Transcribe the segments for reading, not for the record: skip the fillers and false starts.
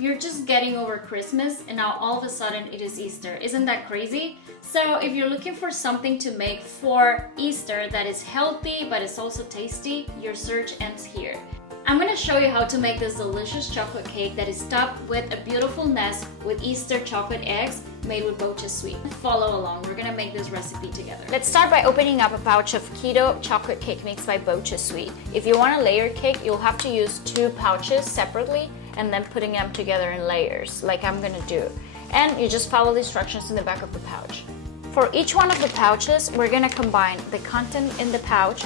You're just getting over Christmas and now all of a sudden it is Easter. Isn't that crazy? So if you're looking for something to make for Easter that is healthy but is also tasty, your search ends here. I'm gonna show you how to make this delicious chocolate cake that is topped with a beautiful nest with Easter chocolate eggs made with BochaSweet. Follow along, we're gonna make this recipe together. Let's start by opening up a pouch of Keto Chocolate Cake mix by BochaSweet. If you want a layered cake, you'll have to use 2 pouches separately and then putting them together in layers, like I'm gonna do. And you just follow the instructions in the back of the pouch. For each one of the pouches, we're gonna combine the content in the pouch,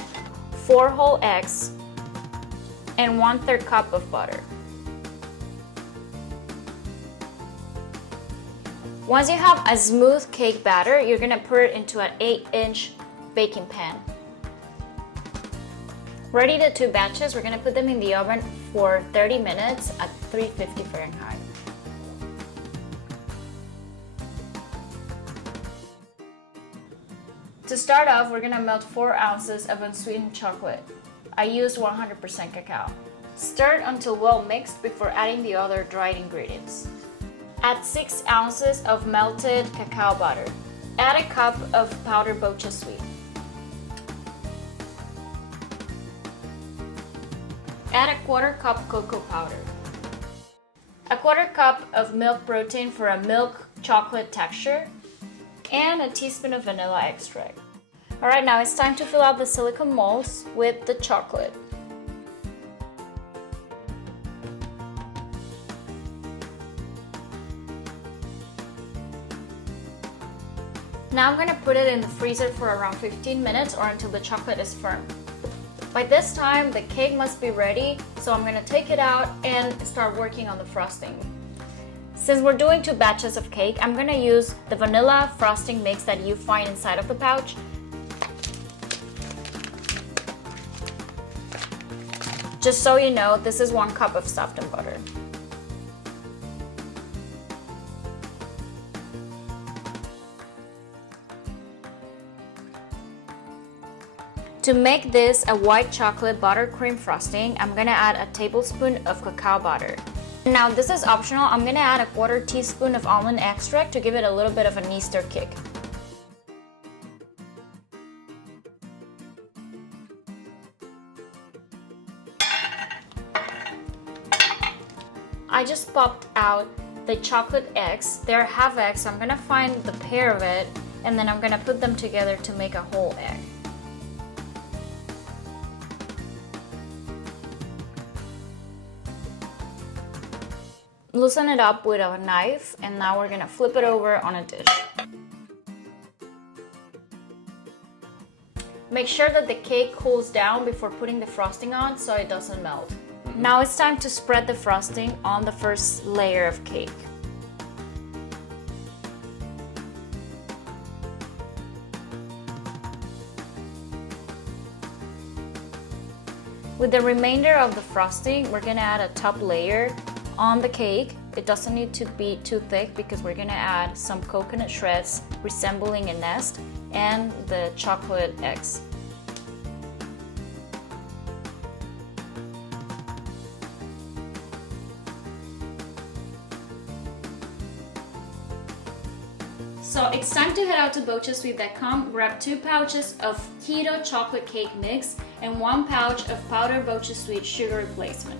4 whole eggs, and 1/3 cup of butter. Once you have a smooth cake batter, you're gonna put it into an 8-inch baking pan. Ready the 2 batches, we're gonna put them in the oven for 30 minutes at 350 Fahrenheit. To start off, we're gonna melt 4 ounces of unsweetened chocolate. I use 100% cacao. Stir it until well mixed before adding the other dried ingredients. Add 6 ounces of melted cacao butter. Add a cup of powdered BochaSweet. Add a 1/4 cup cocoa powder. A 1/4 cup of milk protein for a milk chocolate texture. And a teaspoon of vanilla extract. Alright, now it's time to fill out the silicone molds with the chocolate. Now I'm going to put it in the freezer for around 15 minutes or until the chocolate is firm. By this time, the cake must be ready, so I'm going to take it out and start working on the frosting. Since we're doing 2 batches of cake, I'm going to use the vanilla frosting mix that you find inside of the pouch. Just so you know, this is 1 cup of softened butter. To make this a white chocolate buttercream frosting, I'm gonna add a tablespoon of cacao butter. Now this is optional, I'm gonna add a 1/4 teaspoon of almond extract to give it a little bit of an Easter kick. I just popped out the chocolate eggs. They're half eggs, so I'm gonna find the pair of it and then I'm gonna put them together to make a whole egg. Loosen it up with a knife and now we're gonna flip it over on a dish. Make sure that the cake cools down before putting the frosting on so it doesn't melt. Now it's time to spread the frosting on the first layer of cake. With the remainder of the frosting, we're gonna add a top layer on the cake. It doesn't need to be too thick because we're gonna add some coconut shreds resembling a nest and the chocolate eggs. So it's time to head out to BochaSweet.com, grab 2 pouches of Keto Chocolate Cake mix and 1 pouch of powdered BochaSweet sugar replacement.